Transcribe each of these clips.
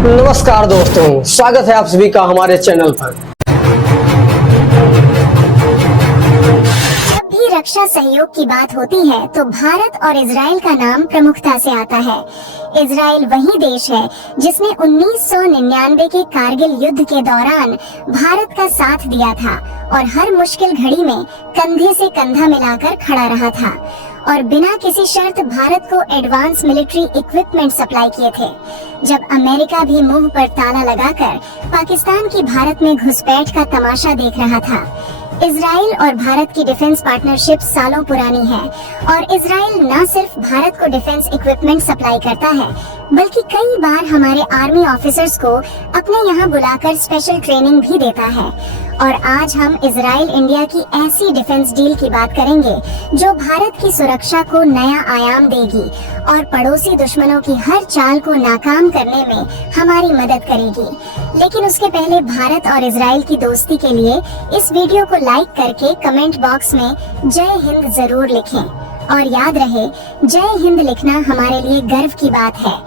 नमस्कार दोस्तों, स्वागत है आप सभी का हमारे चैनल पर। जब भी रक्षा सहयोग की बात होती है तो भारत और इजराइल का नाम प्रमुखता से आता है। इजराइल वही देश है जिसने 1999 के कारगिल युद्ध के दौरान भारत का साथ दिया था और हर मुश्किल घड़ी में कंधे से कंधा मिलाकर खड़ा रहा था और बिना किसी शर्त भारत को एडवांस मिलिट्री इक्विपमेंट सप्लाई किए थे। जब अमेरिका भी मुंह पर ताला लगाकर पाकिस्तान की भारत में घुसपैठ का तमाशा देख रहा था। इजराइल और भारत की डिफेंस पार्टनरशिप सालों पुरानी है और इजराइल न सिर्फ भारत को डिफेंस इक्विपमेंट सप्लाई करता है बल्कि कई बार हमारे आर्मी ऑफिसर्स को अपने यहाँ बुलाकर स्पेशल ट्रेनिंग भी देता है। और आज हम इजराइल इंडिया की ऐसी डिफेंस डील की बात करेंगे जो भारत की सुरक्षा को नया आयाम देगी और पड़ोसी दुश्मनों की हर चाल को नाकाम करने में हमारी मदद करेगी। लेकिन उसके पहले भारत और इजराइल की दोस्ती के लिए इस वीडियो को लाइक करके कमेंट बॉक्स में जय हिंद जरूर लिखें और याद रहे जय हिंद लिखना हमारे लिए गर्व की बात है।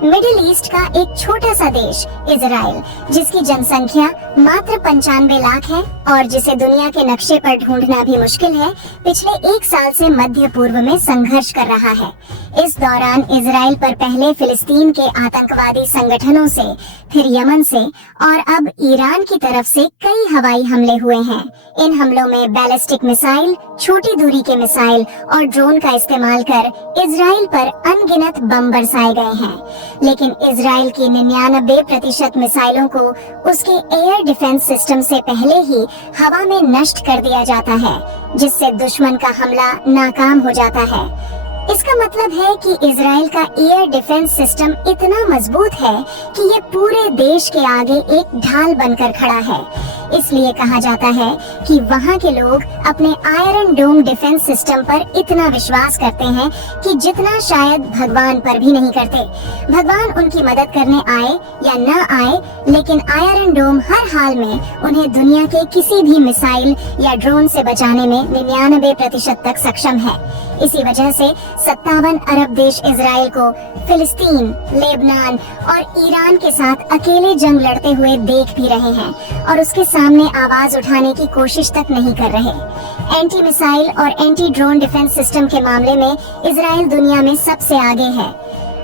मिडिल ईस्ट का एक छोटा सा देश इजराइल, जिसकी जनसंख्या मात्र 95 लाख है और जिसे दुनिया के नक्शे पर ढूंढना भी मुश्किल है, पिछले एक साल से मध्य पूर्व में संघर्ष कर रहा है। इस दौरान इजराइल पर पहले फिलिस्तीन के आतंकवादी संगठनों से, फिर यमन से और अब ईरान की तरफ से कई हवाई हमले हुए हैं। इन हमलों में बैलिस्टिक मिसाइल, छोटी दूरी के मिसाइल और ड्रोन का इस्तेमाल कर इजराइल पर अनगिनत बम बरसाए गए हैं। लेकिन इजराइल की 99% मिसाइलों को उसके एयर डिफेंस सिस्टम से पहले ही हवा में नष्ट कर दिया जाता है, जिससे दुश्मन का हमला नाकाम हो जाता है। इसका मतलब है कि इजराइल का एयर डिफेंस सिस्टम इतना मजबूत है कि ये पूरे देश के आगे एक ढाल बनकर खड़ा है। इसलिए कहा जाता है कि वहाँ के लोग अपने आयरन डोम डिफेंस सिस्टम पर इतना विश्वास करते हैं कि जितना शायद भगवान पर भी नहीं करते। भगवान उनकी मदद करने आए या न आए, लेकिन आयरन डोम हर हाल में उन्हें दुनिया के किसी भी मिसाइल या ड्रोन से बचाने में 99% तक सक्षम है। इसी वजह से 57 अरब देश इजराइल को फिलिस्तीन, लेबनान और ईरान के साथ अकेले जंग लड़ते हुए देख भी रहे हैं और उसके सामने आवाज उठाने की कोशिश तक नहीं कर रहे। एंटी मिसाइल और एंटी ड्रोन डिफेंस सिस्टम के मामले में इजराइल दुनिया में सबसे आगे है।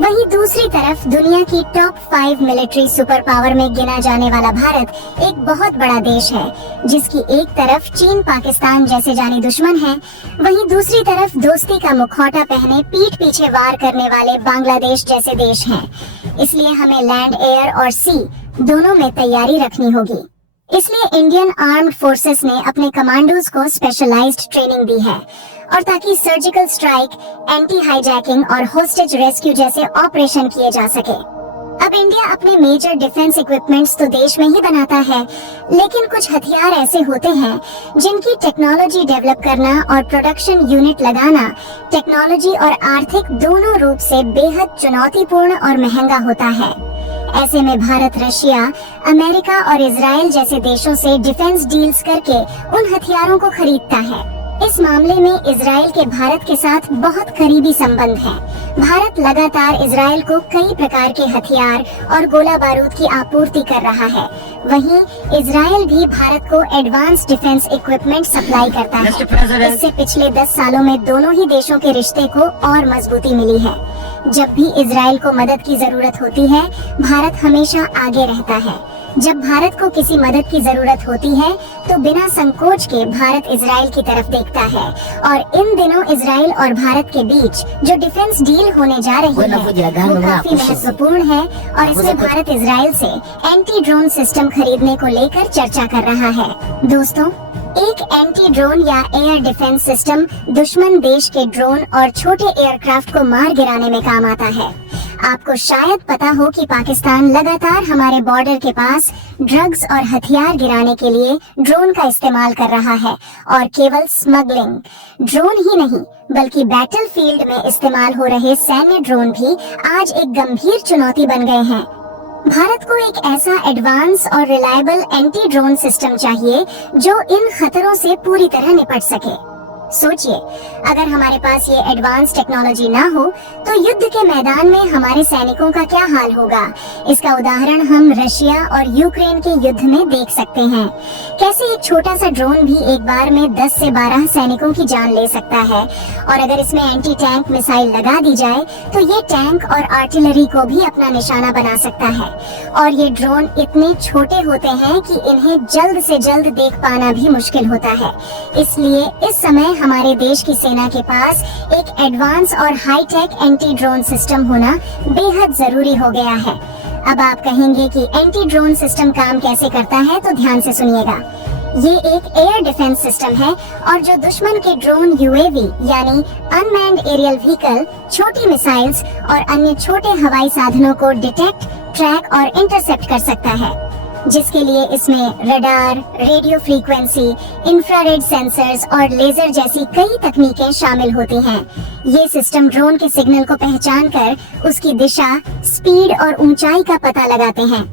वहीं दूसरी तरफ दुनिया की टॉप 5 मिलिट्री सुपर पावर में गिना जाने वाला भारत एक बहुत बड़ा देश है, जिसकी एक तरफ चीन, पाकिस्तान जैसे जाने दुश्मन हैं, वहीं दूसरी तरफ दोस्ती का मुखौटा पहने पीठ पीछे वार करने वाले बांग्लादेश जैसे देश हैं। इसलिए हमें लैंड, एयर और सी दोनों में तैयारी रखनी होगी। इसलिए इंडियन आर्म्ड फोर्सेस ने अपने कमांडोज को स्पेशलाइज्ड ट्रेनिंग दी है और ताकि सर्जिकल स्ट्राइक, एंटी हाईजैकिंग और होस्टेज रेस्क्यू जैसे ऑपरेशन किए जा सके। अब इंडिया अपने मेजर डिफेंस इक्विपमेंट्स तो देश में ही बनाता है, लेकिन कुछ हथियार ऐसे होते हैं जिनकी टेक्नोलॉजी डेवलप करना और प्रोडक्शन यूनिट लगाना टेक्नोलॉजी और आर्थिक दोनों रूप से बेहद चुनौतीपूर्ण और महंगा होता है। ऐसे में भारत रशिया, अमेरिका और इजराइल जैसे देशों से डिफेंस डील्स करके उन हथियारों को खरीदता है। इस मामले में इजराइल के भारत के साथ बहुत करीबी संबंध है। भारत लगातार इजराइल को कई प्रकार के हथियार और गोला बारूद की आपूर्ति कर रहा है। वहीं इजराइल भी भारत को एडवांस डिफेंस इक्विपमेंट सप्लाई करता है। इससे पिछले 10 सालों में दोनों ही देशों के रिश्ते को और मजबूती मिली है। जब भी इजराइल को मदद की जरूरत होती है, भारत हमेशा आगे रहता है। जब भारत को किसी मदद की जरूरत होती है तो बिना संकोच के भारत इजराइल की तरफ देखता है और इन दिनों इजराइल और भारत के बीच जो डिफेंस डील होने जा रही है वो काफी महत्वपूर्ण है और इसमें भारत इजराइल से एंटी ड्रोन सिस्टम खरीदने को लेकर चर्चा कर रहा है। दोस्तों, एक एंटी ड्रोन या एयर डिफेंस सिस्टम दुश्मन देश के ड्रोन और छोटे एयरक्राफ्ट को मार गिराने में काम आता है। आपको शायद पता हो कि पाकिस्तान लगातार हमारे बॉर्डर के पास ड्रग्स और हथियार गिराने के लिए ड्रोन का इस्तेमाल कर रहा है और केवल स्मगलिंग ड्रोन ही नहीं बल्कि बैटलफील्ड में इस्तेमाल हो रहे सैन्य ड्रोन भी आज एक गंभीर चुनौती बन गए हैं। भारत को एक ऐसा एडवांस और रिलायबल एंटी ड्रोन सिस्टम चाहिए जो इन खतरों से पूरी तरह निपट सके। सोचिए, अगर हमारे पास ये एडवांस टेक्नोलॉजी ना हो तो युद्ध के मैदान में हमारे सैनिकों का क्या हाल होगा। इसका उदाहरण हम रशिया और यूक्रेन के युद्ध में देख सकते हैं। कैसे एक छोटा सा ड्रोन भी एक बार में 10 से 12 सैनिकों की जान ले सकता है, और अगर इसमें एंटी टैंक मिसाइल लगा दी जाए तो ये टैंक और आर्टिलरी को भी अपना निशाना बना सकता है। और ये ड्रोन इतने छोटे होते हैं कि इन्हें जल्द से जल्द देख पाना भी मुश्किल होता है। इसलिए इस समय हमारे देश की सेना के पास एक एडवांस और हाईटेक एंटी ड्रोन सिस्टम होना बेहद जरूरी हो गया है। अब आप कहेंगे कि एंटी ड्रोन सिस्टम काम कैसे करता है, तो ध्यान से सुनिएगा। ये एक एयर डिफेंस सिस्टम है और जो दुश्मन के ड्रोन यूएवी यानी अनमैन्ड एरियल व्हीकल, छोटी मिसाइल्स और अन्य छोटे हवाई साधनों को डिटेक्ट, ट्रैक और इंटरसेप्ट कर सकता है, जिसके लिए इसमें radar, radio frequency, infrared sensors और लेजर जैसी कई तकनीकें शामिल होती हैं। ये सिस्टम ड्रोन के सिग्नल को पहचान कर उसकी दिशा, स्पीड और ऊंचाई का पता लगाते हैं।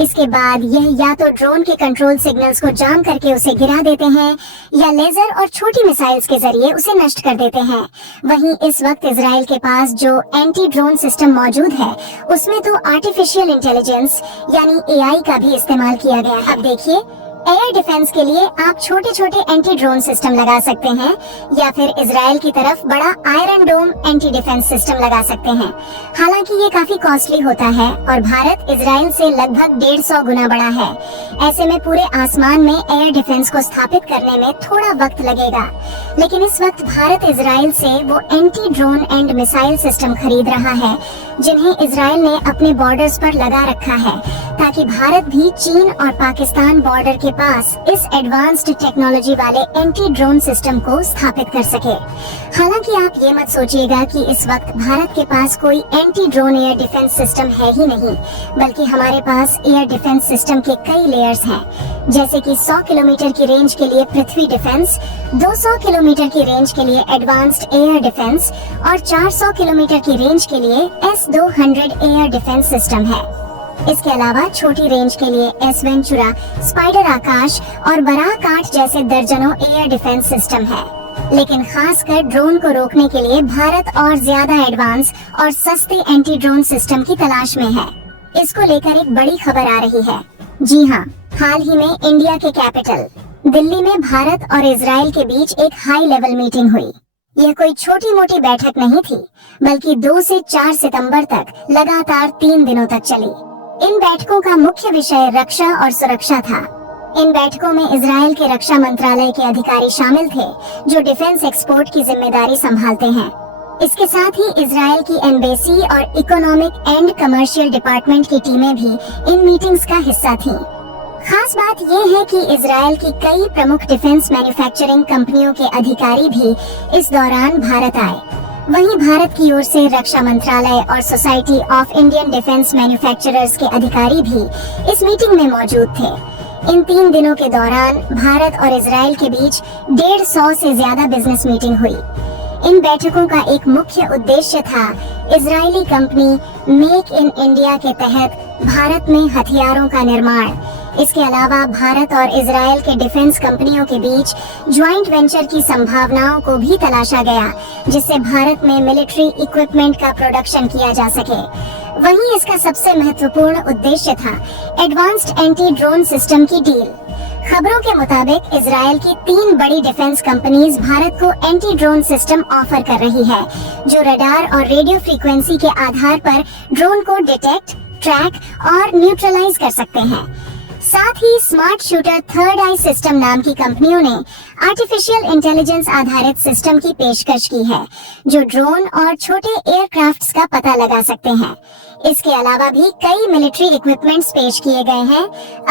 इसके बाद यह या तो ड्रोन के कंट्रोल सिग्नल्स को जाम करके उसे गिरा देते हैं या लेजर और छोटी मिसाइल्स के जरिए उसे नष्ट कर देते हैं। वहीं इस वक्त इजराइल के पास जो एंटी ड्रोन सिस्टम मौजूद है उसमें तो आर्टिफिशियल इंटेलिजेंस यानी एआई का भी इस्तेमाल किया गया है। अब देखिए, एयर डिफेंस के लिए आप छोटे छोटे एंटी ड्रोन सिस्टम लगा सकते हैं या फिर इजराइल की तरफ बड़ा आयरन डोम एंटी डिफेंस सिस्टम लगा सकते हैं। हालांकि ये काफी कॉस्टली होता है और भारत इजराइल से लगभग 150 गुना बड़ा है। ऐसे में पूरे आसमान में एयर डिफेंस को स्थापित करने में थोड़ा वक्त लगेगा, लेकिन इस वक्त भारत इजराइल से वो anti drone and missile system खरीद रहा है जिन्हें इजराइल ने अपने बॉर्डर्स पर लगा रखा है, ताकि भारत भी चीन और पाकिस्तान बॉर्डर के पास इस एडवांस्ड टेक्नोलॉजी वाले एंटी ड्रोन सिस्टम को स्थापित कर सके। हालांकि आप ये मत सोचिएगा कि इस वक्त भारत के पास कोई anti drone air defence system है ही नहीं, बल्कि हमारे पास एयर डिफेंस सिस्टम के कई लेयर्स हैं, जैसे कि 100 किलोमीटर की रेंज के लिए पृथ्वी डिफेंस, 200 किलोमीटर की रेंज के लिए एडवांस्ड एयर डिफेंस और 400 किलोमीटर की रेंज के लिए S-200 एयर डिफेंस सिस्टम है। इसके अलावा छोटी रेंज के लिए एस वेंचुरा, स्पाइडर आकाश और बराक 8 जैसे दर्जनों एयर डिफेंस सिस्टम है। लेकिन खासकर ड्रोन को रोकने के लिए भारत और ज्यादा एडवांस और सस्ते एंटी ड्रोन सिस्टम की तलाश में है। इसको लेकर एक बड़ी खबर आ रही है। जी हाँ, हाल ही में इंडिया के कैपिटल दिल्ली में भारत और इजराइल के बीच एक हाई लेवल मीटिंग हुई। यह कोई छोटी मोटी बैठक नहीं थी, बल्कि 2 से 4 सितंबर तक लगातार 3 दिनों तक चली। इन बैठकों का मुख्य विषय रक्षा और सुरक्षा था। इन बैठकों में इजराइल के रक्षा मंत्रालय के अधिकारी शामिल थे, जो डिफेंस एक्सपोर्ट की जिम्मेदारी संभालते हैं। इसके साथ ही इजराइल की एम्बेसी और इकोनॉमिक एंड कमर्शियल डिपार्टमेंट की टीमें भी इन मीटिंग्स का हिस्सा थीं। खास बात यह है कि इजराइल की कई प्रमुख डिफेंस मैन्युफैक्चरिंग कंपनियों के अधिकारी भी इस दौरान भारत आए। वहीं भारत की ओर से रक्षा मंत्रालय और society of Indian defence manufacturers के अधिकारी भी इस मीटिंग में मौजूद थे। इन 3 दिनों के दौरान भारत और इजराइल के बीच 150 से ज्यादा बिजनेस मीटिंग हुई। इन बैठकों का एक मुख्य उद्देश्य था Israeli company make in India के तहत भारत में हथियारों का निर्माण। इसके अलावा भारत और इजराइल के डिफेंस कंपनियों के बीच ज्वाइंट वेंचर की संभावनाओं को भी तलाशा गया, जिससे भारत में मिलिट्री इक्विपमेंट का प्रोडक्शन किया जा सके। वहीं इसका सबसे महत्वपूर्ण उद्देश्य था एडवांस्ड एंटी ड्रोन सिस्टम की डील। खबरों के मुताबिक इजराइल की 3 बड़ी डिफेंस कंपनीज भारत को एंटी ड्रोन सिस्टम ऑफर कर रही है, जो रडार और रेडियो फ्रीक्वेंसी के आधार पर ड्रोन को डिटेक्ट, ट्रैक और न्यूट्रलाइज कर सकते हैं। साथ ही smart shooter third eye system नाम की कंपनियों ने आर्टिफिशियल इंटेलिजेंस आधारित सिस्टम की पेशकश की है, जो ड्रोन और छोटे एयरक्राफ्ट्स का पता लगा सकते हैं। इसके अलावा भी कई मिलिट्री इक्विपमेंट्स पेश किए गए हैं।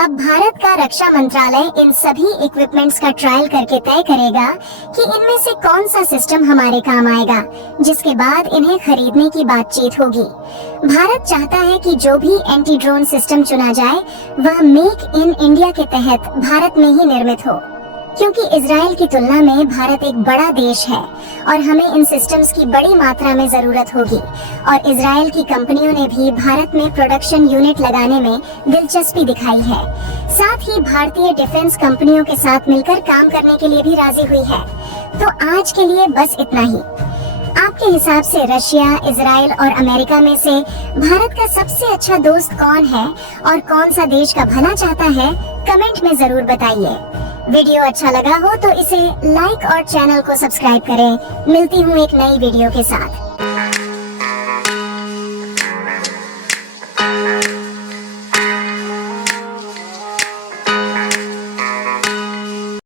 अब भारत का रक्षा मंत्रालय इन सभी इक्विपमेंट्स का ट्रायल करके तय करेगा कि इनमें से कौन सा सिस्टम हमारे काम आएगा, जिसके बाद इन्हें खरीदने की बातचीत होगी। भारत चाहता है कि जो भी एंटी ड्रोन सिस्टम चुना जाए वह मेक इन इंडिया के तहत भारत में ही निर्मित हो, क्योंकि इजराइल की तुलना में भारत एक बड़ा देश है और हमें इन सिस्टम्स की बड़ी मात्रा में जरूरत होगी। और इजराइल की कंपनियों ने भी भारत में प्रोडक्शन यूनिट लगाने में दिलचस्पी दिखाई है। साथ ही भारतीय डिफेंस कंपनियों के साथ मिलकर काम करने के लिए भी राजी हुई है। तो आज के लिए बस इतना ही। आपके हिसाब से रशिया, इजराइल और अमेरिका में से भारत का सबसे अच्छा दोस्त कौन है और कौन सा देश का भला चाहता है, कमेंट में जरूर बताइए। वीडियो अच्छा लगा हो तो इसे लाइक और चैनल को सब्सक्राइब करें। मिलती हूँ एक नई वीडियो के साथ।